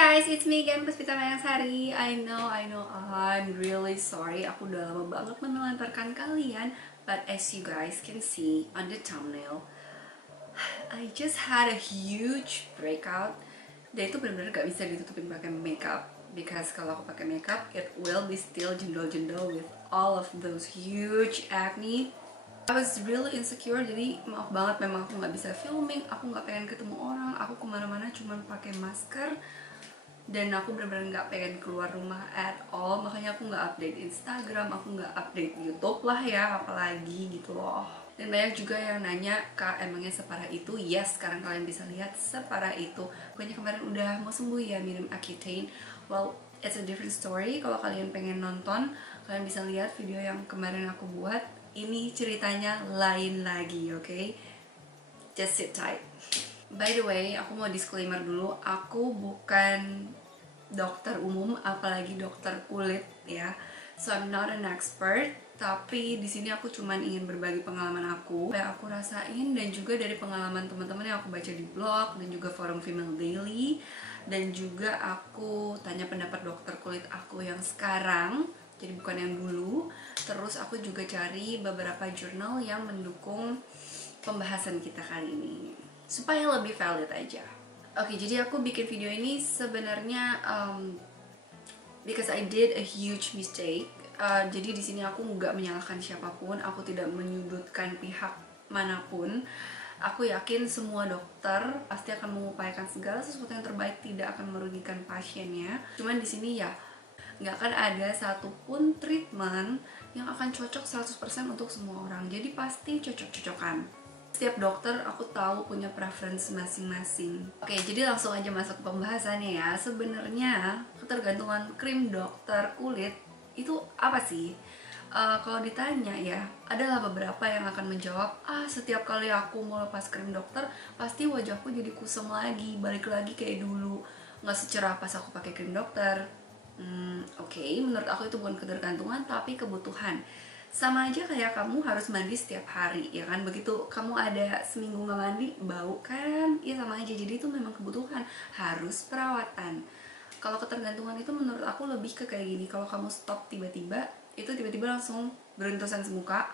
guys, it's me again, Puspita Mayangsari. I know, I'm really sorry. Aku udah lama banget menelantarkan kalian. But as you guys can see on the thumbnail, I just had a huge breakout. Dan itu benar-benar gak bisa ditutupin pakai makeup. Because kalau aku pakai makeup, it will be still jendol-jendol with all of those huge acne. I was really insecure, jadi maaf banget memang aku nggak bisa filming, aku nggak pengen ketemu orang, aku kemana-mana cuma pakai masker, dan aku benar-benar nggak pengen keluar rumah at all, makanya aku nggak update Instagram, aku nggak update YouTube lah ya, apalagi gitu loh. Dan banyak juga yang nanya, Kak emangnya separah itu? Yes, sekarang kalian bisa lihat separah itu. Pokoknya kemarin udah mau sembuh ya minum Accutane. Well, it's a different story. Kalau kalian pengen nonton, kalian bisa lihat video yang kemarin aku buat. Ini ceritanya lain lagi, oke? Just sit tight. By the way, aku mau disclaimer dulu, aku bukan dokter umum, apalagi dokter kulit ya. So I'm not an expert, tapi di sini aku cuman ingin berbagi pengalaman aku yang aku rasain, dan juga dari pengalaman teman-teman yang aku baca di blog dan juga forum Female Daily, dan juga aku tanya pendapat dokter kulit aku yang sekarang, jadi bukan yang dulu. Terus aku juga cari beberapa jurnal yang mendukung pembahasan kita kali ini supaya lebih valid aja. Oke, jadi aku bikin video ini sebenarnya because I did a huge mistake. Jadi di sini aku nggak menyalahkan siapapun, aku tidak menyudutkan pihak manapun. Aku yakin semua dokter pasti akan mengupayakan segala sesuatu yang terbaik, tidak akan merugikan pasiennya. Cuman di sini ya nggak akan ada satupun treatment yang akan cocok 100% untuk semua orang. Jadi pasti cocok-cocokan. Setiap dokter aku tahu punya preference masing-masing. Oke, jadi langsung aja masuk ke pembahasannya ya. Sebenarnya ketergantungan krim dokter kulit itu apa sih? Kalau ditanya ya, adalah beberapa yang akan menjawab, setiap kali aku mau lepas krim dokter, pasti wajahku jadi kusam lagi, balik lagi kayak dulu, nggak secerah pas aku pakai krim dokter. Oke, menurut aku itu bukan ketergantungan tapi kebutuhan. Sama aja kayak kamu harus mandi setiap hari, ya kan? Begitu kamu ada seminggu nggak mandi, bau kan? Ya sama aja, jadi itu memang kebutuhan, harus perawatan. Kalau ketergantungan itu menurut aku lebih ke kayak gini, kalau kamu stop tiba-tiba, itu tiba-tiba langsung beruntusan semuka,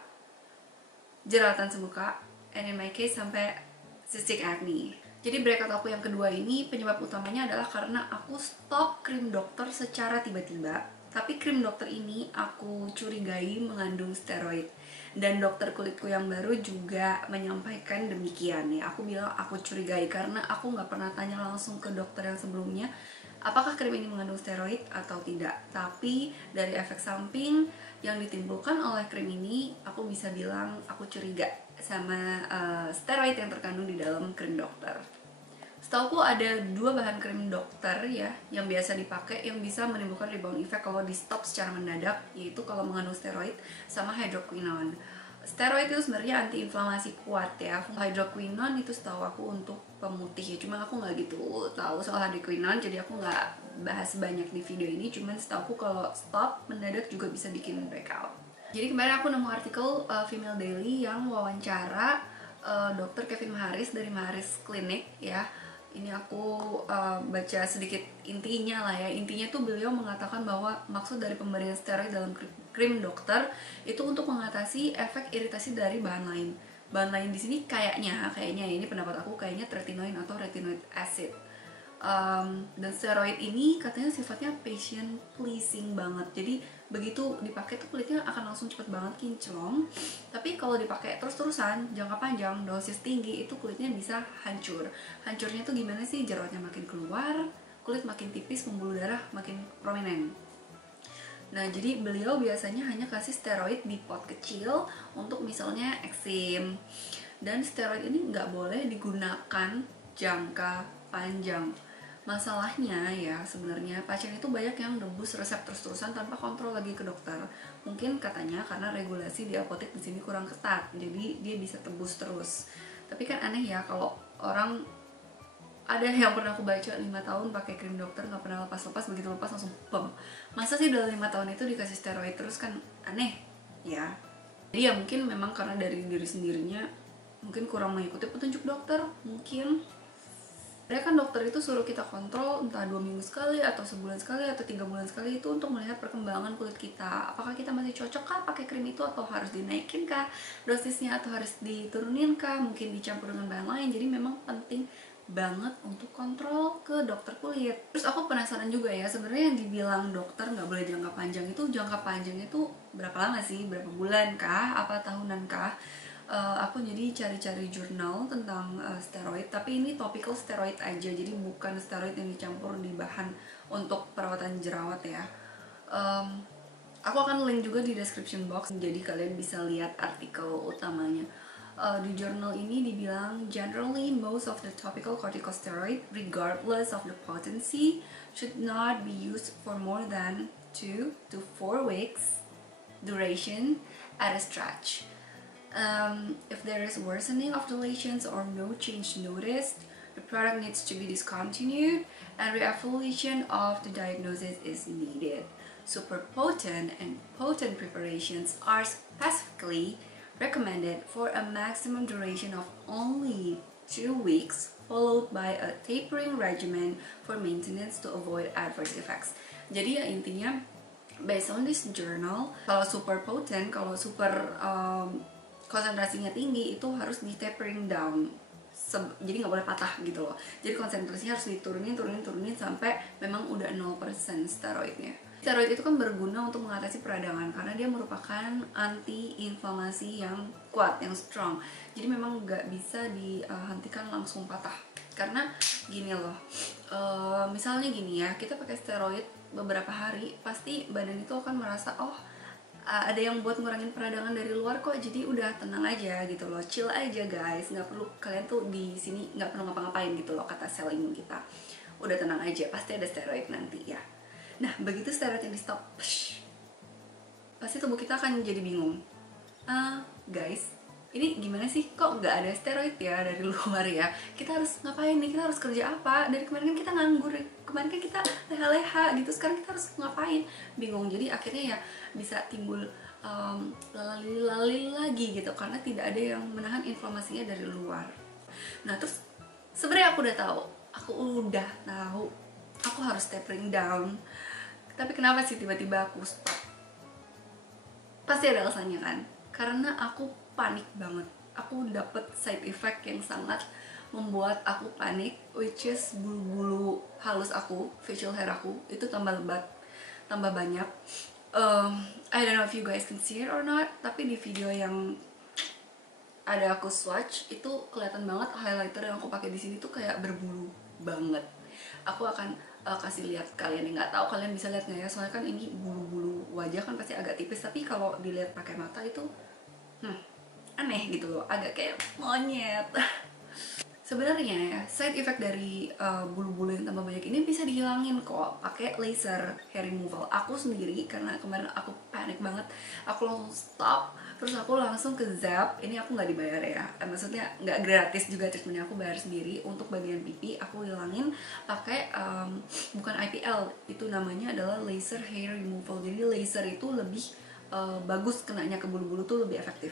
jerawatan semuka, and in my case sampai cystic acne. Jadi breakout aku yang kedua ini penyebab utamanya adalah karena aku stop krim dokter secara tiba-tiba. Tapi krim dokter ini aku curigai mengandung steroid. Dan dokter kulitku yang baru juga menyampaikan demikian ya. Aku bilang aku curigai karena aku nggak pernah tanya langsung ke dokter yang sebelumnya apakah krim ini mengandung steroid atau tidak. Tapi dari efek samping yang ditimbulkan oleh krim ini, aku bisa bilang aku curiga sama steroid yang terkandung di dalam krim dokter. Setauku ada dua bahan krim dokter ya yang biasa dipakai yang bisa menimbulkan rebound effect kalau di stop secara mendadak, yaitu kalau mengandung steroid sama hydroquinone. Steroid itu sebenarnya antiinflamasi kuat ya. Hydroquinone itu setahu aku untuk pemutih ya, cuma aku nggak gitu tahu soal hydroquinone, jadi aku nggak bahas banyak di video ini. Cuman setahu aku kalau stop mendadak juga bisa bikin breakout. Jadi kemarin aku nemu artikel Female Daily yang wawancara Dr. Kevin Maharis dari Maharis Clinic ya. Ini aku baca sedikit intinya lah ya. Intinya tuh beliau mengatakan bahwa maksud dari pemberian steroid dalam krim dokter itu untuk mengatasi efek iritasi dari bahan lain. Bahan lain di sini kayaknya ini pendapat aku, kayaknya tretinoin atau retinoid acid. Dan steroid ini katanya sifatnya patient pleasing banget, jadi begitu dipakai tuh kulitnya akan langsung cepet banget kinclong. Tapi kalau dipakai terus-terusan jangka panjang, dosis tinggi, itu kulitnya bisa hancur. Hancurnya tuh gimana sih? Jerawatnya makin keluar, kulit makin tipis, pembuluh darah makin prominent. Nah, jadi beliau biasanya hanya kasih steroid di pot kecil untuk misalnya eksim. Dan steroid ini nggak boleh digunakan jangka panjang. Masalahnya ya sebenarnya pasien itu banyak yang rebus resep terus-terusan tanpa kontrol lagi ke dokter. Mungkin katanya karena regulasi di apotek di sini kurang ketat, jadi dia bisa tebus terus. Tapi kan aneh ya kalau orang, ada yang pernah aku baca 5 tahun pakai krim dokter nggak pernah lepas-lepas, begitu lepas langsung pem. Masa sih dalam 5 tahun itu dikasih steroid terus, kan aneh ya. Jadi ya mungkin memang karena dari diri sendirinya mungkin kurang mengikuti petunjuk dokter mungkin. Mereka kan dokter itu suruh kita kontrol entah 2 minggu sekali atau sebulan sekali atau 3 bulan sekali itu untuk melihat perkembangan kulit kita. Apakah kita masih cocok kah pakai krim itu atau harus dinaikin kah dosisnya atau harus diturunin kah, mungkin dicampur dengan bahan lain. Jadi memang penting banget untuk kontrol ke dokter kulit. Terus aku penasaran juga ya, sebenarnya yang dibilang dokter nggak boleh jangka panjang itu, jangka panjangnya itu berapa lama sih? Berapa bulan kah? Apa tahunan kah? Aku jadi cari-cari jurnal tentang steroid, tapi ini topical steroid aja, jadi bukan steroid yang dicampur di bahan untuk perawatan jerawat ya. Aku akan link juga di description box, jadi kalian bisa lihat artikel utamanya. Di jurnal ini dibilang generally most of the topical corticosteroid regardless of the potency should not be used for more than 2 to 4 weeks duration at a stretch. If there is worsening of the lesions or no change noticed, the product needs to be discontinued and re-evaluation of the diagnosis is needed. Super potent and potent preparations are specifically recommended for a maximum duration of only 2 weeks, followed by a tapering regimen for maintenance to avoid adverse effects. Jadi ya intinya, based on this journal, kalau super potent, kalau super konsentrasinya tinggi itu harus di tapering down, jadi nggak boleh patah gitu loh. Jadi konsentrasinya harus diturunin sampai memang udah 0% steroidnya. Steroid itu kan berguna untuk mengatasi peradangan karena dia merupakan anti-inflamasi yang kuat, yang strong. Jadi memang nggak bisa dihentikan langsung patah. Karena gini loh, misalnya gini ya, kita pakai steroid beberapa hari, pasti badan itu akan merasa ada yang buat ngurangin peradangan dari luar kok, jadi udah tenang aja gitu loh, chill aja guys, nggak perlu kalian tuh di sini nggak perlu ngapa-ngapain gitu loh, kata sel imun kita, udah tenang aja, pasti ada steroid nanti ya. Nah begitu steroid yang di stop, pasti tubuh kita akan jadi bingung, guys ini gimana sih kok nggak ada steroid ya dari luar ya, kita harus ngapain nih, kita harus kerja apa, dari kemarin kan kita nganggur, kemarin kan kita leha-leha gitu, sekarang kita harus ngapain, bingung. Jadi akhirnya ya bisa timbul lalali lagi gitu karena tidak ada yang menahan inflamasinya dari luar. Nah terus sebenarnya aku udah tahu aku harus tapering down, tapi kenapa sih tiba-tiba aku stop? Pasti ada alasannya kan, karena aku panik banget. Aku dapet side effect yang sangat membuat aku panik, which is bulu-bulu halus aku, facial hair aku itu tambah lebat, tambah banyak. I don't know if you guys can see it or not, tapi di video yang ada aku swatch itu kelihatan banget highlighter yang aku pakai di sini tuh kayak berbulu banget. Aku akan kasih lihat kalian, nggak tahu kalian bisa lihat nggak ya, soalnya kan ini bulu-bulu wajah kan pasti agak tipis, tapi kalau dilihat pakai mata itu aneh gitu loh, agak kayak monyet. Sebenarnya ya side effect dari bulu-bulu yang tambah banyak ini bisa dihilangin kok pakai laser hair removal. Aku sendiri karena kemarin aku panik banget, aku langsung stop, terus aku langsung ke Zap. Ini aku nggak dibayar ya, maksudnya nggak gratis juga treatmentnya, aku bayar sendiri. Untuk bagian pipi aku hilangin pakai bukan IPL, itu namanya adalah laser hair removal. Jadi laser itu lebih bagus kenanya ke bulu-bulu tuh, lebih efektif.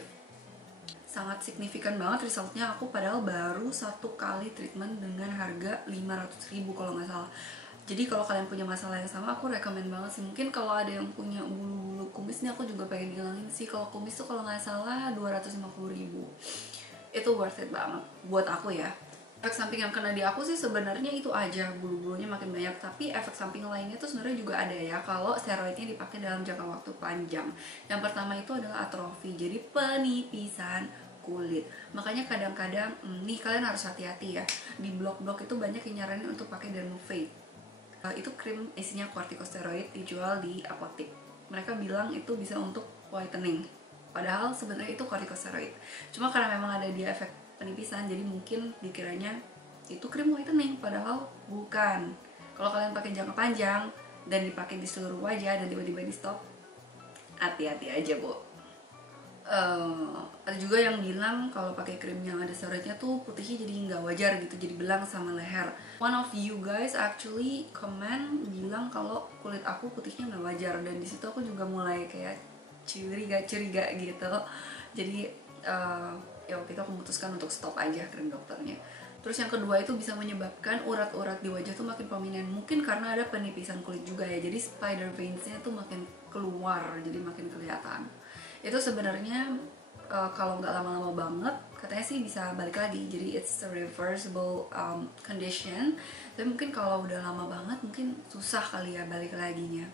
Sangat signifikan banget resultnya. Aku padahal baru 1 kali treatment dengan harga 500.000 kalau nggak salah. Jadi kalau kalian punya masalah yang sama, aku rekomen banget sih. Mungkin kalau ada yang punya bulu-bulu kumis nih, aku juga pengen hilangin sih. Kalau kumis tuh kalau nggak salah 250.000. Itu worth it banget buat aku ya. Efek samping yang kena di aku sih sebenarnya itu aja, bulu-bulunya makin banyak. Tapi efek samping lainnya tuh sebenarnya juga ada ya kalau steroidnya dipakai dalam jangka waktu panjang. Yang pertama itu adalah atrofi, jadi penipisan kulit. Makanya kadang-kadang nih kalian harus hati-hati ya. Di blog-blog itu banyak yang nyaranin untuk pakai Dermovate. Itu krim isinya corticosteroid, dijual di apotek. Mereka bilang itu bisa untuk whitening. Padahal sebenarnya itu corticosteroid. Cuma karena memang ada dia efek penipisan, jadi mungkin dikiranya itu krim whitening, padahal bukan. Kalau kalian pakai jangka panjang dan dipakai di seluruh wajah dan tiba-tiba di stop, hati-hati aja bu. Ada juga yang bilang kalau pakai krim yang ada steroidnya tuh putihnya jadi nggak wajar gitu, jadi belang sama leher. One of you guys actually comment bilang kalau kulit aku putihnya nggak wajar, dan disitu aku juga mulai kayak curiga gitu. Jadi ya waktu itu aku memutuskan untuk stop aja krim dokternya. Terus yang kedua itu bisa menyebabkan urat-urat di wajah tuh makin prominent. Mungkin karena ada penipisan kulit juga ya. Jadi spider veins-nya tuh makin keluar, jadi makin kelihatan. Itu sebenarnya kalau nggak lama-lama banget, katanya sih bisa balik lagi. Jadi it's a reversible condition. Tapi mungkin kalau udah lama banget, mungkin susah kali ya balik laginya.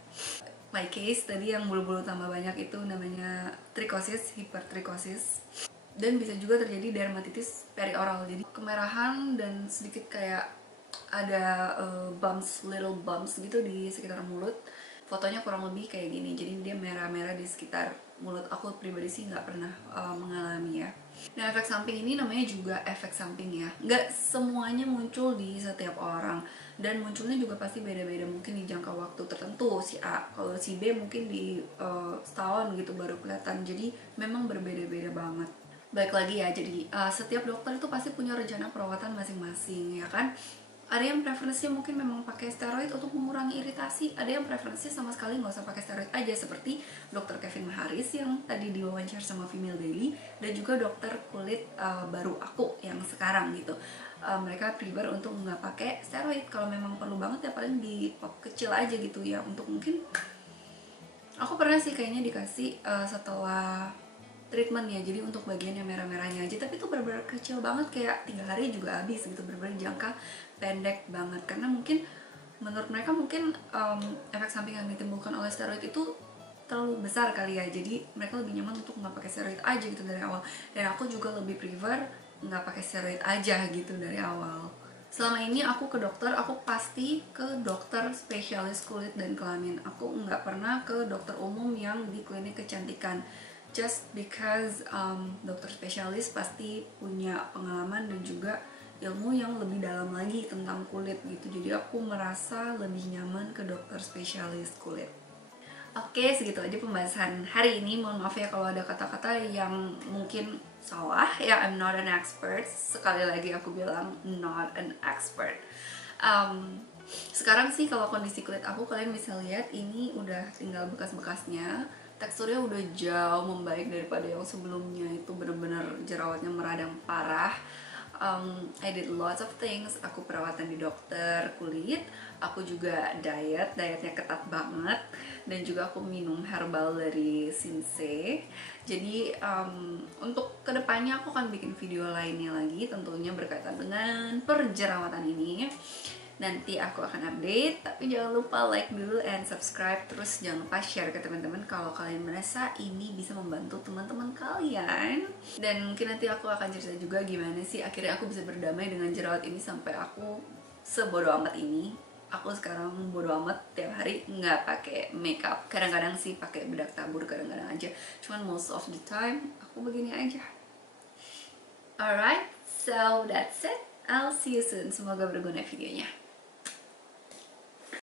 My case tadi yang bulu-bulu tambah banyak itu namanya trikosis, hipertrikosis. Dan bisa juga terjadi dermatitis perioral, jadi kemerahan dan sedikit kayak ada bumps, little bumps gitu di sekitar mulut. Fotonya kurang lebih kayak gini, jadi dia merah-merah di sekitar mulut. Aku pribadi sih nggak pernah mengalami ya. Nah, efek samping ini namanya juga efek samping ya. Nggak semuanya muncul di setiap orang, dan munculnya juga pasti beda-beda, mungkin di jangka waktu tertentu. Si A, kalau si B mungkin di setahun gitu baru kelihatan. Jadi memang berbeda-beda banget. Baik lagi ya, jadi setiap dokter itu pasti punya rencana perawatan masing-masing ya kan. Ada yang preferensinya mungkin memang pakai steroid untuk mengurangi iritasi, ada yang preferensinya sama sekali nggak usah pakai steroid aja, seperti dokter Kevin Maharis yang tadi diwawancara sama Female Daily, dan juga dokter kulit baru aku yang sekarang gitu. Mereka prefer untuk nggak pakai steroid. Kalau memang perlu banget ya paling di pop kecil aja gitu ya, untuk mungkin aku pernah sih kayaknya dikasih setelah treatment ya, jadi untuk bagian yang merah-merahnya aja, tapi itu benar-benar kecil banget, kayak 3 hari juga habis gitu, benar-benar jangka pendek banget. Karena mungkin menurut mereka mungkin efek samping yang ditimbulkan oleh steroid itu terlalu besar kali ya, jadi mereka lebih nyaman untuk nggak pakai steroid aja gitu dari awal. Dan aku juga lebih prefer nggak pakai steroid aja gitu dari awal. Selama ini aku ke dokter, aku pasti ke dokter spesialis kulit dan kelamin. Aku nggak pernah ke dokter umum yang di klinik kecantikan. Just because dokter spesialis pasti punya pengalaman dan juga ilmu yang lebih dalam lagi tentang kulit gitu. Jadi aku merasa lebih nyaman ke dokter spesialis kulit. Oke, segitu aja pembahasan hari ini. Mohon maaf ya kalau ada kata-kata yang mungkin salah ya. I'm not an expert. Sekali lagi aku bilang not an expert. Sekarang sih kalau kondisi kulit aku, kalian bisa lihat ini udah tinggal bekas-bekasnya. Teksturnya udah jauh membaik daripada yang sebelumnya, itu bener-bener jerawatnya meradang parah. I did lots of things. Aku perawatan di dokter kulit, aku juga dietnya ketat banget, dan juga aku minum herbal dari Sensei. Jadi untuk kedepannya aku akan bikin video lainnya lagi, tentunya berkaitan dengan perjerawatan ini. Nanti aku akan update, tapi jangan lupa like dulu and subscribe. Terus jangan lupa share ke teman-teman kalau kalian merasa ini bisa membantu teman-teman kalian. Dan mungkin nanti aku akan cerita juga gimana sih akhirnya aku bisa berdamai dengan jerawat ini sampai aku sebodo amat ini. Aku sekarang bodo amat tiap hari nggak pakai makeup. Kadang-kadang sih pakai bedak tabur, kadang-kadang aja. Cuman most of the time aku begini aja. Alright, so that's it. I'll see you soon. Semoga berguna videonya.